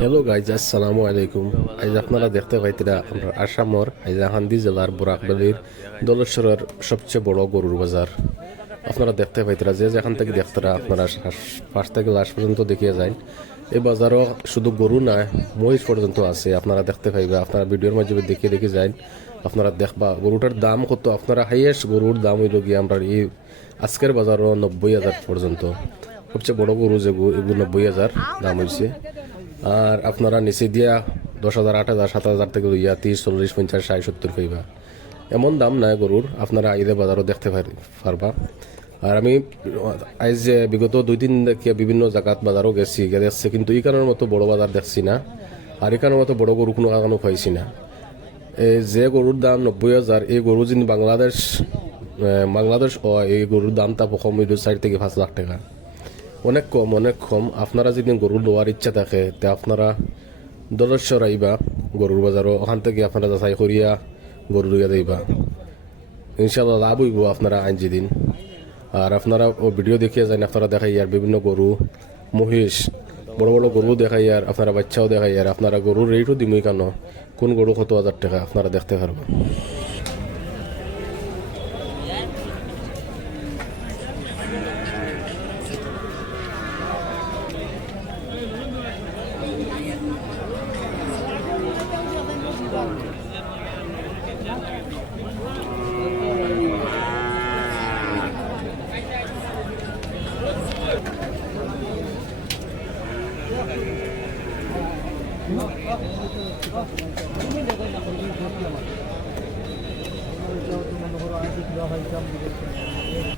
Hello guys আসসালামু আলাইকুম আজ আপনারা দেখতে পাইতেরা আমরা আসামর হাইলাকান্দি জেলার বুরাকবালির দলেশ্বরের সবচেয়ে বড় গরুর বাজার। আপনারা দেখতে পাইতেরা যে যেখান থেকে দেখতেরা আপনারা ফার্স্ট থেকে লাস্ট পর্যন্ত দেখিয়ে যান এই বাজারও শুধু গরু না মহিষ পর্যন্ত আছে। আপনারা দেখতে পাইবে আপনারা ভিডিওর মাধ্যমে দেখিয়ে দেখে যান আপনারা দেখবা গরুটার দাম কত? আপনারা হাইয়েস্ট গরুর দাম হইল গিয়ে আমরা এই আজকের বাজারও নব্বই হাজার পর্যন্ত। সবচেয়ে বড় গরু যে গরু, এগুলো নব্বই হাজার দাম হয়েছে আর আপনারা নিচে দিয়া দশ হাজার, আট হাজার, সাত হাজার থেকে লইয়া তিরিশ, চল্লিশ, পঞ্চাশ, ষাট, সত্তর পাইবা এমন দাম নাই গরুর, আপনারা আইলে বাজারও দেখতে পারি পারবা। আর আমি, আজ যে বিগত দুই দেখিয়া বিভিন্ন জায়গাত বাজারও গেছি দেখছি কিন্তু ইকানোর মতো বড় বাজার দেখছি না। আর ইকানোর মতো বড় গরু কোনো কারণে পাইছি না। এই যে গরুর দাম নব্বই হাজার, এই গরু যিনি বাংলাদেশ বাংলাদেশ এই গরুর দামটা হইল চার থেকে পাঁচ লাখ টাকা। অনেক কম অনেক কম আপনারা যদি গরু লোয়ার ইচ্ছা থাকে, তে আপনারা দলেশ্বর আইবা গরুর বাজারও ওখান থেকে আপনারা যাচাই করিয়া গরু লইয়া দিবা ইনশাল্লাহ লাভ হইব আপনারা আইন যেদিন। আর আপনারা ভিডিও দেখিয়ে যান আপনারা দেখাই আর বিভিন্ন গরু, মহিষ, বড় বড় গরু দেখাই আর আপনারা বাচ্চাও দেখাই আর আপনারা গরুর রেটও দিমই কেন? কোন গরু কত হাজার টাকা? আপনারা দেখতে পারবেন। মনে করো আগে দেওয়া হয়